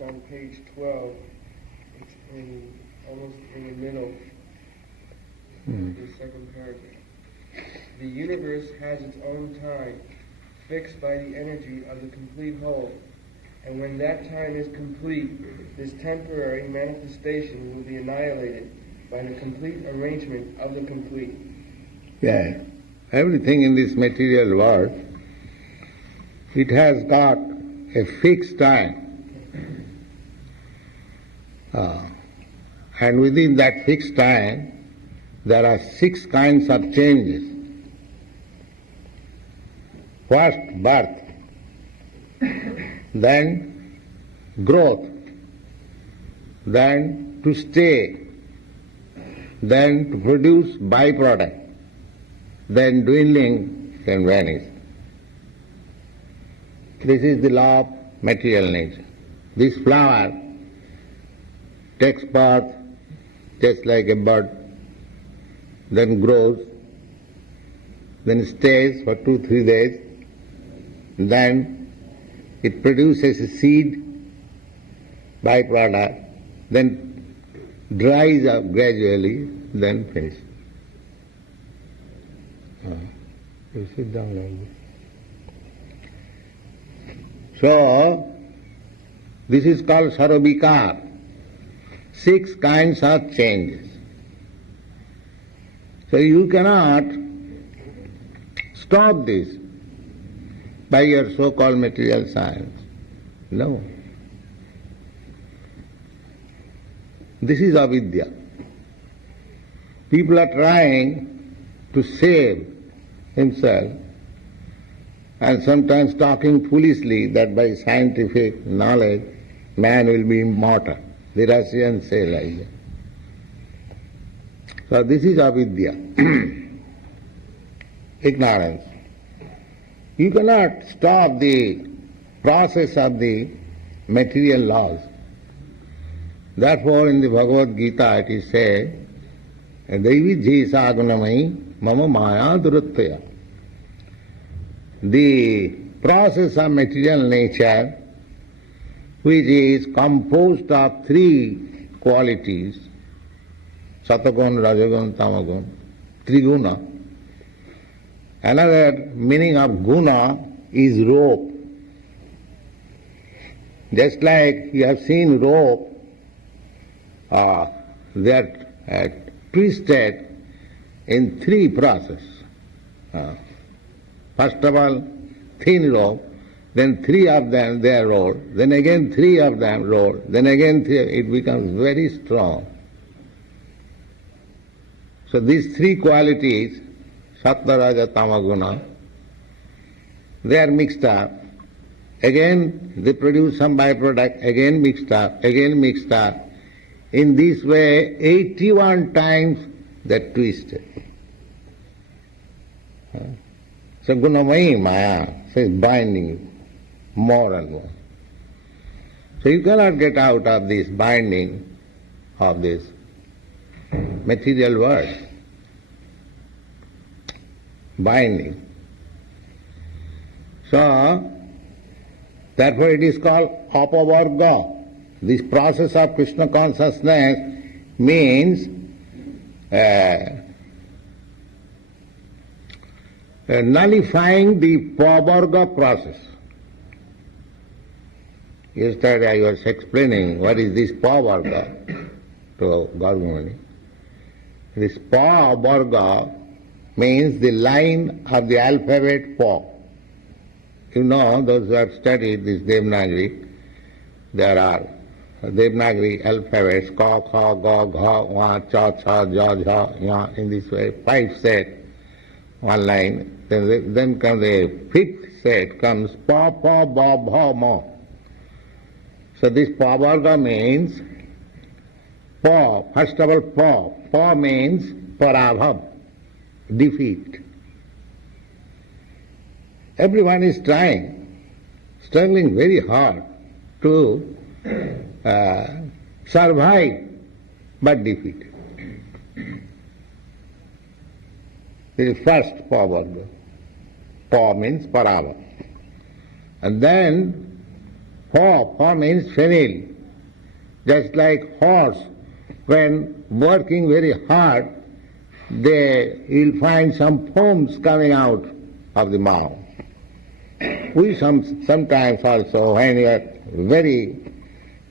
It's on page 12. It's almost in the middle of the second paragraph. The universe has its own time, fixed by the energy of the complete whole. And when that time is complete, this temporary manifestation will be annihilated by the complete arrangement of the complete. Yeah. Everything in this material world, it has got a fixed time. And within that fixed time, there are 6 kinds of changes. First, birth, then growth, then to stay, then to produce byproduct, then dwindling and vanish. This is the law of material nature. This flower takes birth just like a bird, then grows, then stays for 2-3 days, then it produces a seed, byproduct, then dries up gradually, then finishes. You sit down like this. So, this is called ṣaḍ-vikāra. 6 kinds of changes. So you cannot stop this by your so-called material science. No. This is avidyā. People are trying to save himself and sometimes talking foolishly that by scientific knowledge man will be immortal. The Russians say like that. So this is avidyā, ignorance. You cannot stop the process of the material laws. Therefore in the Bhagavad Gita it is said, avidyā gunamai mama maya duruttaya. The process of material nature, which is composed of 3 qualities, satagun, rajagun, tamagun, triguna. Another meaning of guna is rope. Just like you have seen rope, they are twisted in 3 processes. First of all, thin rope, then 3 of them they are rolled, then again 3 of them rolled, then again 3, it becomes very strong. So these 3 qualities, sattva, raja, tamaguna, they are mixed up. Again they produce some byproduct, again mixed up, again mixed up. In this way, 81 times they are twisted. So gunamai maya says binding more and more. So you cannot get out of this binding of this material world. Binding. So, therefore it is called apavarga. This process of Krishna consciousness means nullifying the pavarga process. Yesterday I was explaining what is this pavarga to Gargamuni. This pavarga means the line of the alphabet pa. You know, those who have studied this Devanagari, there are Devanagari alphabets, ka, kha, ga, gha, wa, cha, cha, ja, jha, ya, in this way, 5 sets, one line. Then comes the 5th set, comes pa, pa, ba, bha, ma. So this pavarga means pa, first of all pa. Pa means parabhav, defeat. Everyone is trying, struggling very hard to survive, but defeat. This is first pavarga. Pa means parabhav. And then For means fenil. Just like horse, when working very hard, you'll find some foams coming out of the mouth. We sometimes also, when you are very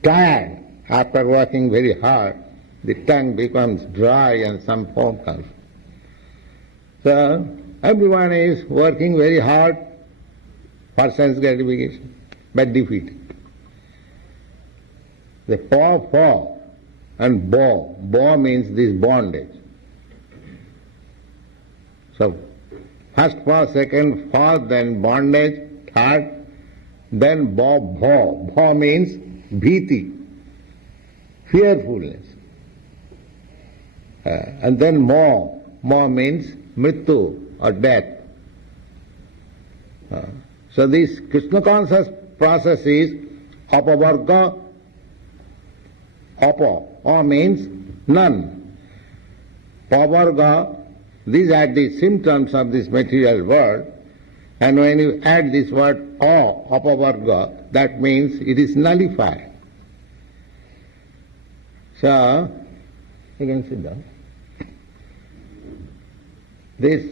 tired after working very hard, the tongue becomes dry and some foam comes. So everyone is working very hard for sense gratification, but defeated. The for and bo means this bondage. So first for, second for, then bondage, third, then bho means bhiti, fearfulness. And then mo means mrityu or death. So this Krishna conscious process is apavarga. Apa means none. Pavarga, these are the symptoms of this material world, and when you add this word apavarga, that means it is nullified. So, you can sit down. This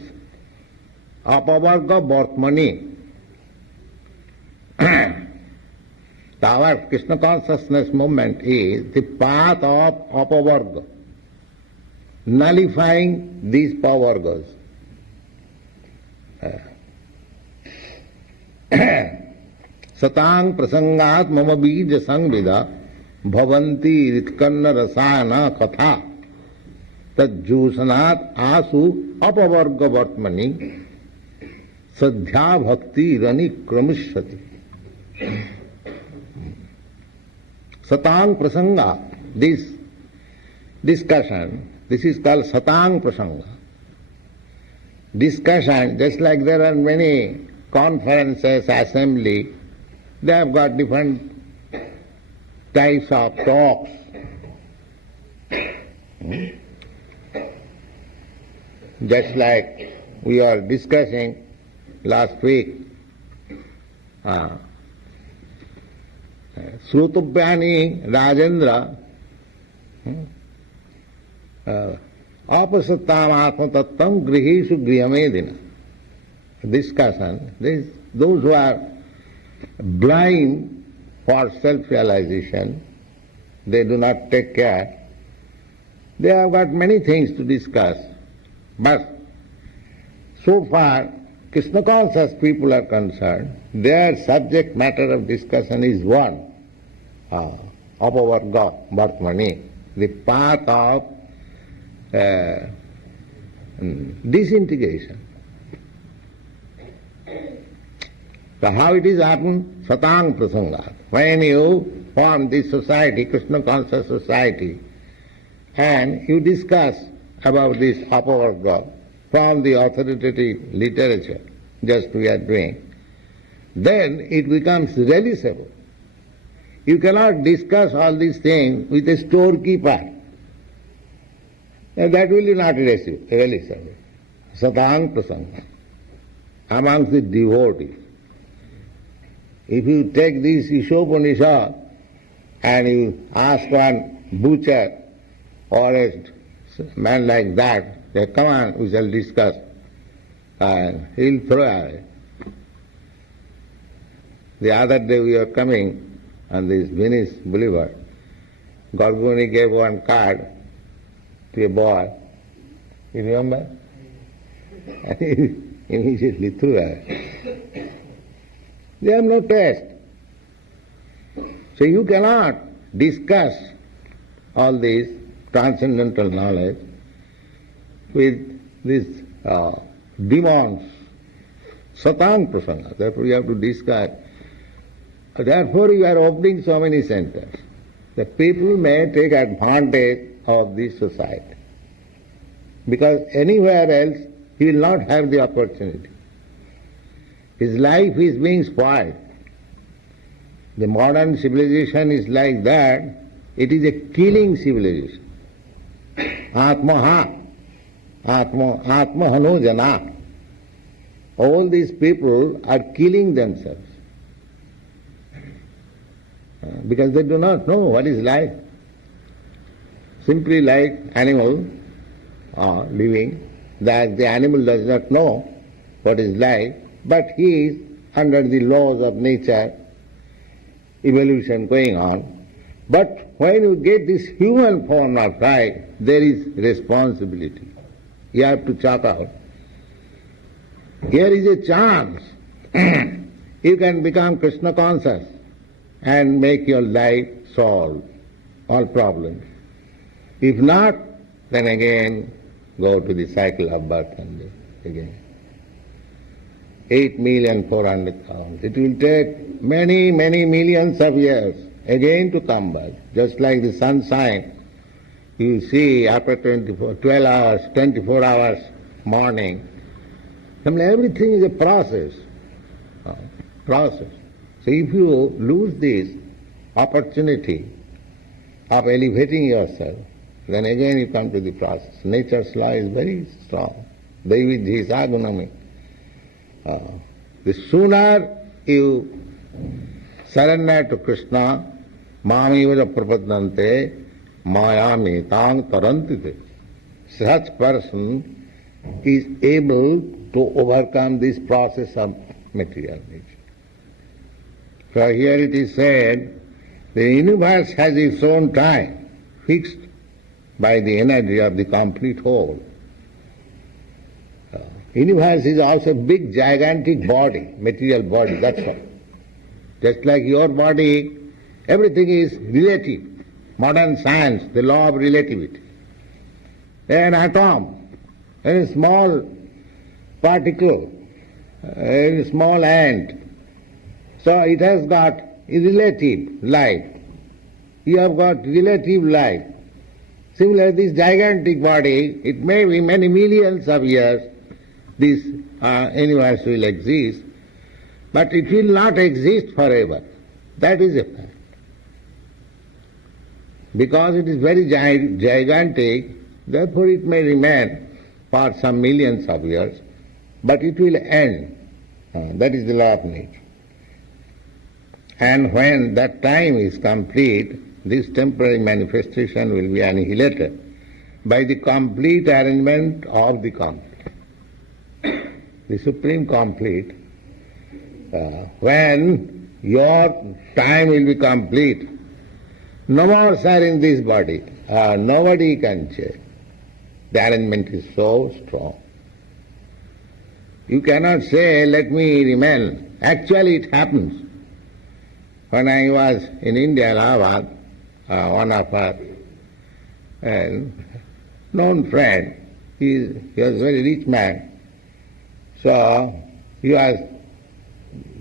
apavarga Bhartmani, our Krishna consciousness movement is the path of apavarga, nullifying these pavargas. Satang prasangat mama bija sangvida bhavanti ritkanna rasana katha tad jusanat asu apavarga Bhartmani sadhya bhakti rani kramishyati. Satang prasanga, this discussion, this is called satang prasanga. Discussion, just like there are many conferences, assembly, they have got different types of talks. Just like we are discussing last week, Srutubhyani Rajendra Apasattam Atma Tattam Grihishu Grihamedina. Discussion, those who are blind for self-realization, they do not take care. They have got many things to discuss, but so far Krishna conscious people are concerned, their subject matter of discussion is one. Apavarga Bhartmani, the path of disintegration. So how it is happened? Satang prasangat. When you form this society, Krishna conscious society, and you discuss about this apavarga from the authoritative literature, just we are doing, then it becomes realizable. You cannot discuss all these things with a storekeeper. And that will be not realizable. Satang prasanga. Amongst the devotees. If you take this Ishopanishad and you ask one butcher or a man like that, say, come on, we shall discuss, and he'll throw away. The other day we were coming on this Venice Boulevard. Garguni gave one card to a boy. You remember? And he immediately threw away. They have no taste. So you cannot discuss all this transcendental knowledge with these demons, satang prasanga. Therefore you have to discuss. Therefore you are opening so many centers. The people may take advantage of this society. Because anywhere else he will not have the opportunity. His life is being spoiled. The modern civilization is like that. It is a killing civilization. Atmaha. Atmahano jana. All these people are killing themselves. because they do not know what is life. Simply like animal living, that the animal does not know what is life, but he is under the laws of nature, evolution going on. But when you get this human form of life, there is responsibility. You have to chop out. Here is a chance. You can become Krishna conscious and make your life solve all problems. If not, then again go to the cycle of birth and death again. 8,400,000. It will take many, many millions of years again to come back. Just like the sunshine, you see after 12 hours, 24 hours morning, everything is a process. So if you lose this opportunity of elevating yourself, then again you come to the process. Nature's law is very strong. avidyā gunami. The sooner you surrender to Krishna, māmiva prapadante mayami tang tarantite. Such person is able to overcome this process of material nature. So here it is said, the universe has its own time, fixed by the energy of the complete whole. Universe is also a big, gigantic body, material body, that's all. Just like your body, everything is relative. Modern science, the law of relativity. An atom, a small particle, a small ant. So it has got relative life. You have got relative life. Similarly, this gigantic body, it may be many millions of years, this universe will exist, but it will not exist forever. That is a fact. Because it is very gigantic, therefore it may remain for some millions of years, but it will end. That is the law of nature. And when that time is complete, this temporary manifestation will be annihilated by the complete arrangement of the complete. The supreme complete, when your time will be complete, no more sharing this body, nobody can change. The arrangement is so strong. You cannot say, let me remain. Actually it happens. When I was in India, Allahabad, one of our known friend, he was a very rich man, so he was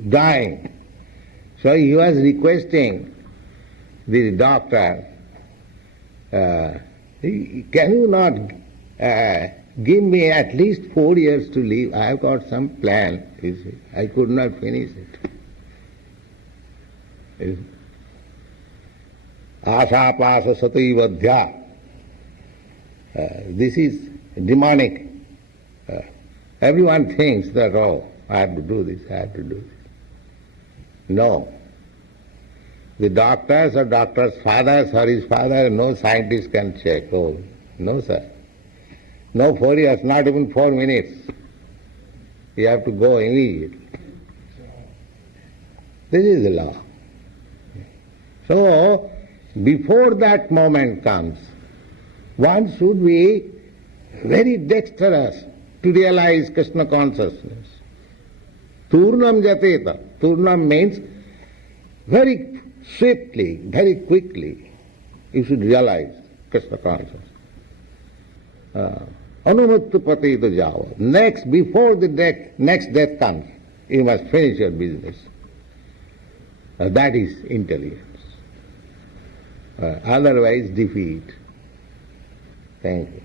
dying. So he was requesting the doctor, can you not give me at least 4 years to live? I have got some plan. You see. I could not finish it. Asha pasa sati vadhya. This is demonic. Everyone thinks that, oh, I have to do this, I have to do this. No. The doctors or doctor's fathers or his father, no scientist can check. Oh, no, sir. No 4 years, not even 4 minutes. You have to go immediately. This is the law. So, before that moment comes, one should be very dexterous to realize Krishna consciousness. Turnam jateta. Turnam means very swiftly, very quickly, you should realize Krishna consciousness. Anumattu patita java. Next, before the next death comes, you must finish your business. That is intelligence. Otherwise, defeat. Thank you.